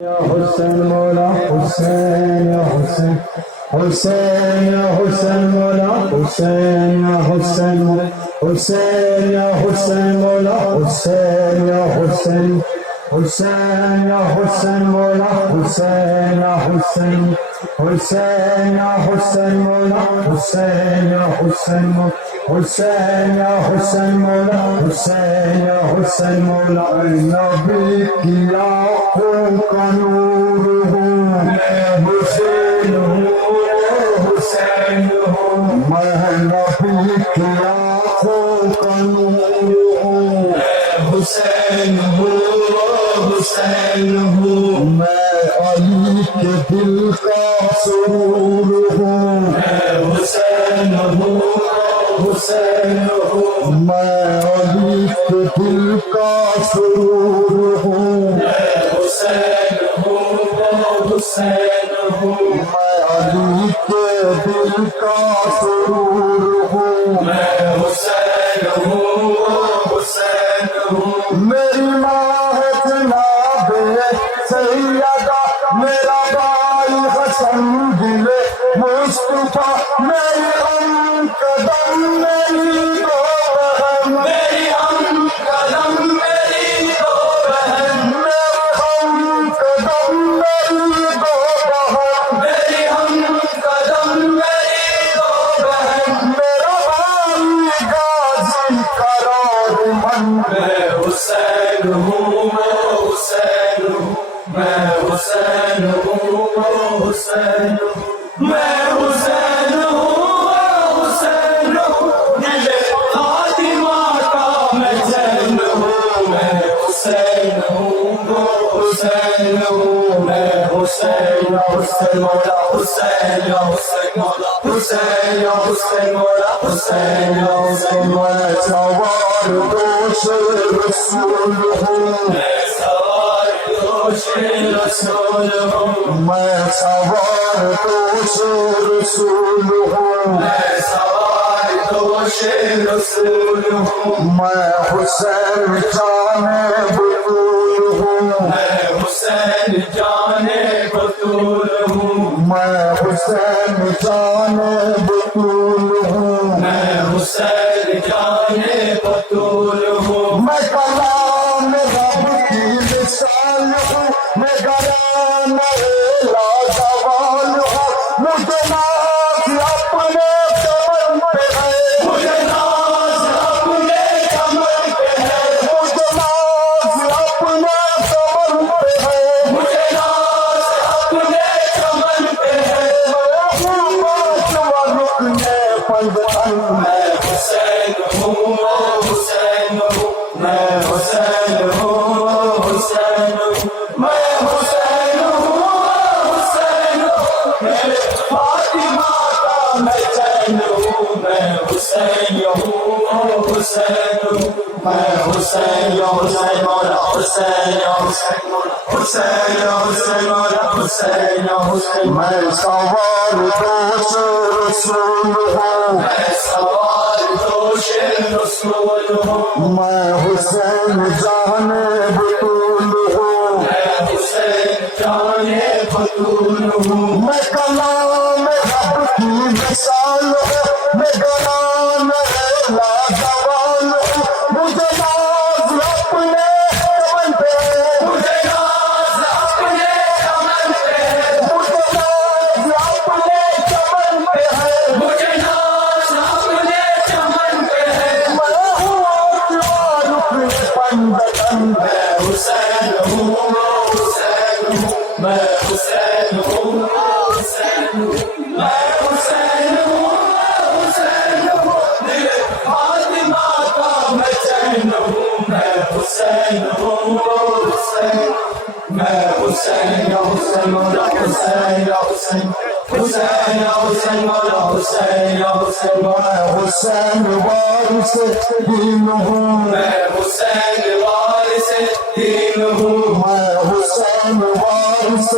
یا حسین مولا حسین یا حسین حسین یا حسین مولا حسین یا حسین حسین یا حسین مولا حسین یا حسین حسین یا حسین مولا حسین یا حسین حسین یا حسین مولا حسین یا حسین حسین یا حسین مولا حسین یا حسین مولا نبی کی آنکھوں کا نور ہوں میں حسین ہوں حسین ہوں میں نبی کی آنکھوں کا نور ہوں میں حسین ہوں حسین ہوں میں علی کے دل کا سرور ہوں میں حسین ہوں حسین ہوں میں علی کے دل کا سرور ہوں میں حسین ہوں حسین ہوں میں علی کے دل کا سرور ہوں میں حسین ہوں حسین ہوں میری ماں ہے جناب سیدہ میرا بھائی حسن دل مصطفیٰ میری قدم میری دو بہن میری قدم میری دو بہن میری قدم میری دو بہن میری قدم میری دو بہن میرا بھائی غازی قرار من میں حسین ہوں حسین ہوں میں حسین ہوں حسین ہوں میں حسین ہوں حسین ہوں دل فاطمہ کا میں چین ہوں میں حسین ہوں حسین ہوں میں حسین حسین مولا حسین حسین مولا حسین حسین مولا حسین حسین مولا سوار دوش رسول ہوں میں سوار دوش رسول ہوں میں سوار دوش رسول ہوں میں سوار دوش رسول ہوں میں حسین جانے بطول ہوں میں حسین جانے بطول ہوں میں حسین جانے بطول ہوں میں حسین جانے بطول ہوں میں کلام رب کی مثال ہوں میں گران لاجوال ہوں مجھے ناز اپنے چمن پہ ہے مجھے ناز اپنے چمن پہ ہے مجھے ناز اپنے چمن پہ ہے مجھے ناز اپنے چمن پہ ہے رکنے پنجتن میں حسین ہوں حسین ہوں میں حسین ہوں حسین ہوں میں حسین ہوں حسین ہوں میرے فاطمہ کا میں چین ہوں میں حسین ہوں حسین ہوں میں حسین حسین مولا حسین حسین مولا حسین حسین مولا حسین حسین میں سوار دوش رسول ہوں میں سوار دوش رسول ہوں میں حسین جانے بطول ہوں میں حسین جانے بطول ہوں میں کلام رب کی مثال ہوں میں گران لاجوال ہوں مجھے ناز اپنے چمن پہ مجھے ناز اپنے چمن پہ مجھے ناز اپنے چمن پہ ہے مجھے ناز اپنے چمن پہ ہے میں ہوں رکن پنجتن میں حسین ہوں حسین ہوں میں حسین ہوں حسین ہوں میں حسین ہوں حسین ہوں دل فاطمہ کا میں چین ہوں میں حسین ہوں حسین میں حسین حسین مولا حسین حسین حسین حسین مولا حسین حسین میں حسین وارث دین ہوں میں حسین وارث دین ہوں میں حسین وارث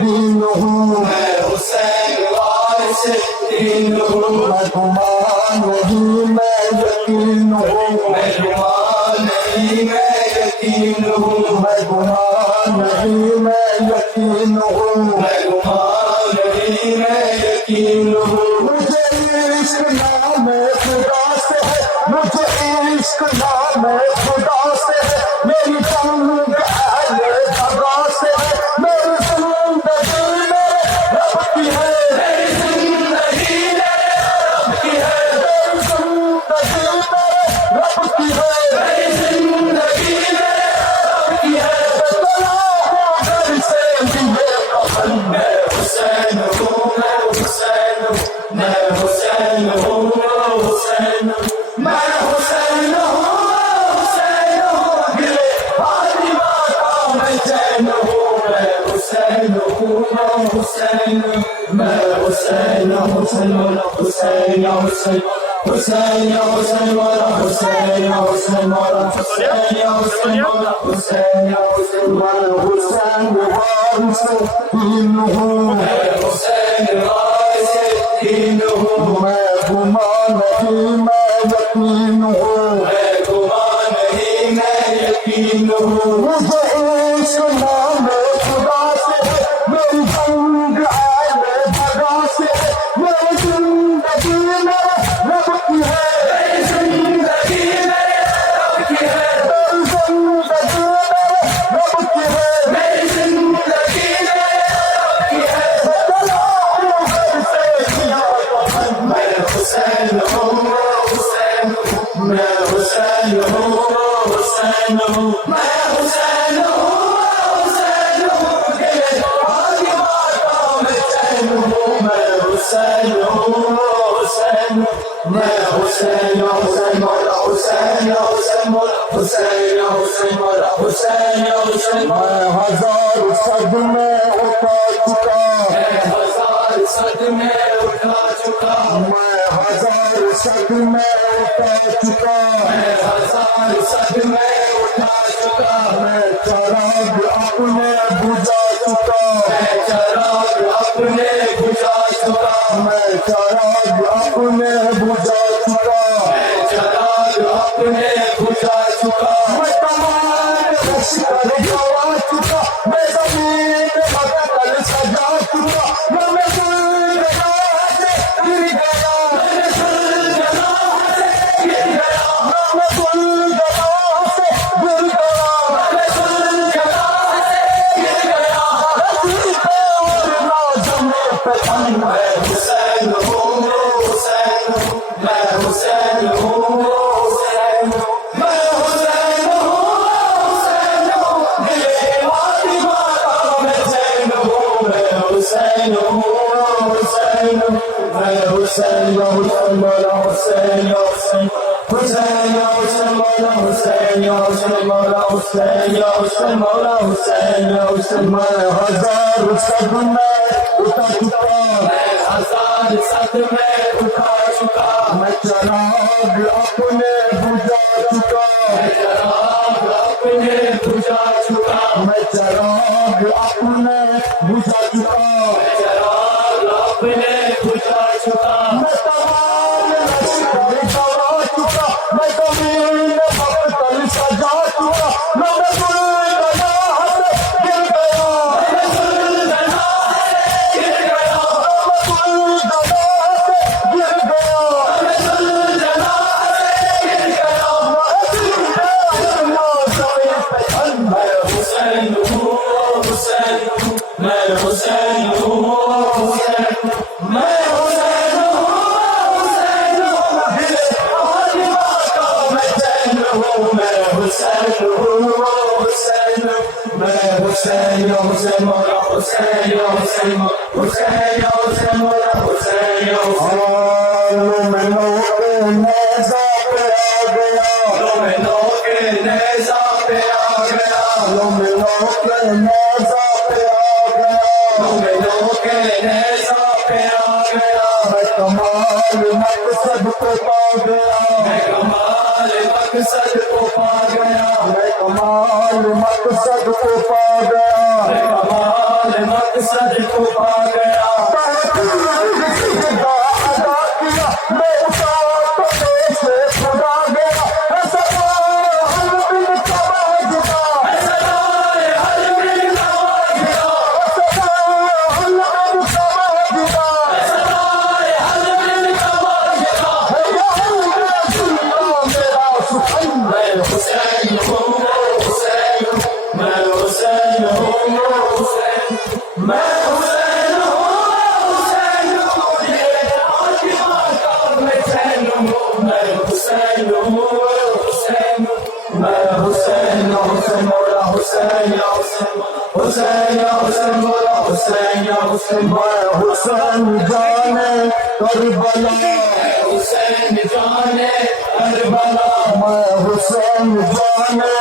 دین ہوں میں حسین وارث دین ہوں میں گمان نہیں میں یقین ہوں میں گمان نہیں نہیں میں یقین ہوں، میں گمان نہیں میں یقین ہوں، میں گمان نہیں میں یقین ہوں، مجھے عشق نام خدا سے ہے، مجھے عشق نام خدا سے ہے، میری جنگ اہل جگہ سے ہے، میری زندگی میرے رب کی ہے، میری زندگی میرے رب کی ہے، میری زندگی میرے رب کی ہے، میری زندگی میرے رب کی ہے، گھر سے دیے کفن میں حسین ہوں، میں حسین ہوں، میں حسین ہوں، حسین ہوں، میں حسین ہوں، حسین ہوں، گلے فاطمہ کا میں چین ہوں، میں حسین ہوں، حسین ہوں، میں حسین حسین مولا حسین حسین حسین حسین مولا حسین حسین مولا حسین حسین مولا حسین حسین میں حسین وارث دین ہوں، میں حسین وارث دین ہوں، میں گمان نہیں میں یقین ہوں، میں گمان نہیں میں یقین ہوں، مجھے عشق نام خدا سے ہے، میری جنگ اہل جگہ سے ہے، میری زندگی میرے رب کی ہے، میری زندگی میرے رب کی ہے، میری زندگی میرے رب کی ہے، میری زندگی میرے رب کی ہے، گھر سے دیا کفن میں حسین ہوں، حسین ہوں، میں حسین ہوں، حسین ہوں، میں حسین ہوں، حسین ہوں، گلے فاطمہ کا میں چین ہوں، میں حسین ہوں، حسین ہوں، میں حسین حسین مولا حسین حسین مولا حسین حسین مولا حسین حسین، میں ہزار صدمے اٹھا چکا، میں ہزار صدمے اٹھا چکا، میں ہزار صدمے اٹھا چکا، میں ہزار صدمے اٹھا چکا، میں چراغ اپنے بجھا چکا، میں چراغ اپنے بجھا چکا، میں چراغ اپنے بجھا چکا، میں چراغ اپنے بجھا چکا، میں تمام لشکر گوا چکا، میں زمین مقتل سجا چکا، میں زلزلہ سے گر گیا، میں زلزلہ سے گر گیا، میں زلزلہ سے گر گیا، میں زلزلہ سے گر گیا، رسیدے اور نازمے پہ تن میں حسین ہوں، حسین ہوں، میں حسین ہوں، حسین ہوں، میں حسین ہوں، حسین ہوں، گلے فاطمہ کا میں چین ہوں، میں حسین ہوں، حسین ہوں، میں حسین حسین مولا حسین حسین حسین حسین مولا حسین حسین مولا حسین حسین مولا حسین حسین، میں ہزار صدمے اٹھا چکا، میں ہزار صدمے اٹھا چکا، میں چراغ اپنے بجھا چکا، میں چراغ اپنے بجھا چکا، میں چراغ اپنے بجھا چکا، میں چراغ اپنے بجھا چکا، میں تمام لشکر گوا چکا، میں زمین مقتل سجا چکا، میں زلزلہ سے گر گیا، میں زلزلہ سے گر گیا، میں زلزلہ سے گر گیا، میں زلزلہ سے گر گیا، میں حسین ہوں، حسین ہوں، میں حسین ہوں، حسین ہوں، میں حسین ہوں، حسین ہوں، دل فاطمہ کا میں چین ہوں، میں حسین ہوں، حسین ہوں، میں حسین حسین مولا حسین حسین حسین حسین مولا حسین حسین، میں نو نیزہ پہ آ گیا، میں نو کے نیزہ پہ آ گیا، میں نو کے نیزہ پہ آ گیا، میں نو کے نیزہ پہ آ گیا، میں کمال مقصد کو پا گیا، میں کمال مقصد کو پا گیا، میں کمال مقصد کو پا گیا، میں کمال مقصد کو پا گیا، ادا کیا میں اٹھا تو سے خدا گیا، میں حسین ہوں حسین ہوں یہ فاطمہ کا میں چین ہوں میں حسین ہوں حسین میں حسین حسین مولا حسین یا حسین حسین یا حسین مولا حسین یا حسین میں حسین جانے کربلا حسین جانے کربلا میں حسین جانے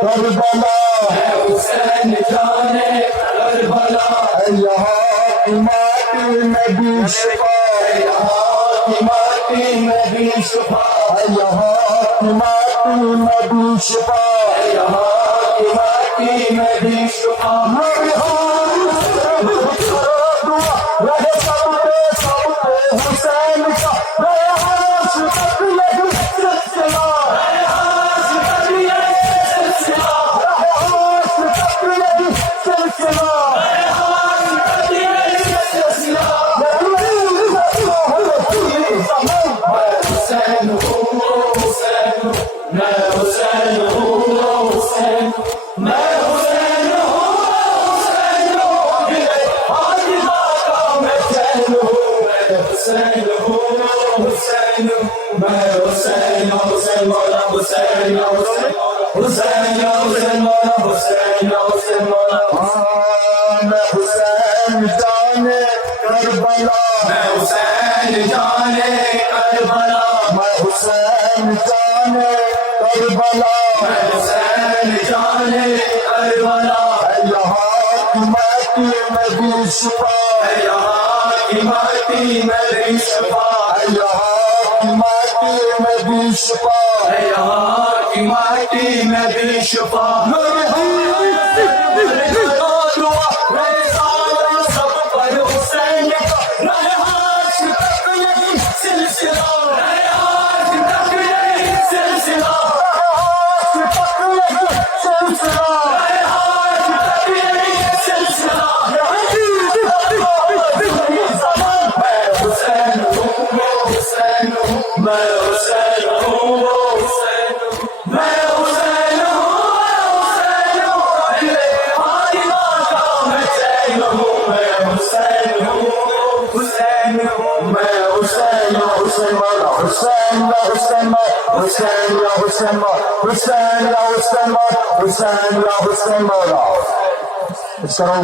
کربلا حسین جانے کربلا یہاں کی ماٹی میں بھی شفا یہاں کی ماٹی میں بھی شفا یہاں کی ماٹی میں بھی شفا یہاں کی ماٹی میں بھی شفا رہے سب پہ حسین کا ریاض تک لگے سلسلہ ریاض تک لگے سلسلہ ریاض تک لگے سلسلہ ریاض تک لگے سلسلہ میں حسین ہوں حسین میں حسین ہوں حسین میں حسین ہوں حسین فاطمہ کا میں چین ہوں میں حسین ہوں حسین میں حسین حسین مولا حسین یا حسین حسین یا حسین مولا حسین یا حسین مولا میں حسین جانے کربلا میں حسین جانے کربلا میں حسین جانے کربلا میں حسین جانے کربلا یہاں کی ماٹی میں بھی شفا یہاں کی ماٹی میں بھی شفا یہاں کی ماٹی میں بھی شفا یہاں کی ماٹی میں بھی شفا سب پر حسین کا ریاض تک لگی سلسلہ ریاض تک لگی سلسلہ ریاض تک لگی سلسلہ ریاض تک لگی سلسلہ میں حسین ہوں حسین میں حسین ہوں حسین میں حسین ہوں حسین یہ فاطمہ کا میں چین ہوں میں حسین ہوں حسین میں حسین یا حسین مولا حسین یا حسین حسین یا حسین حسین یا حسین حسین یا حسین مولا اس طرح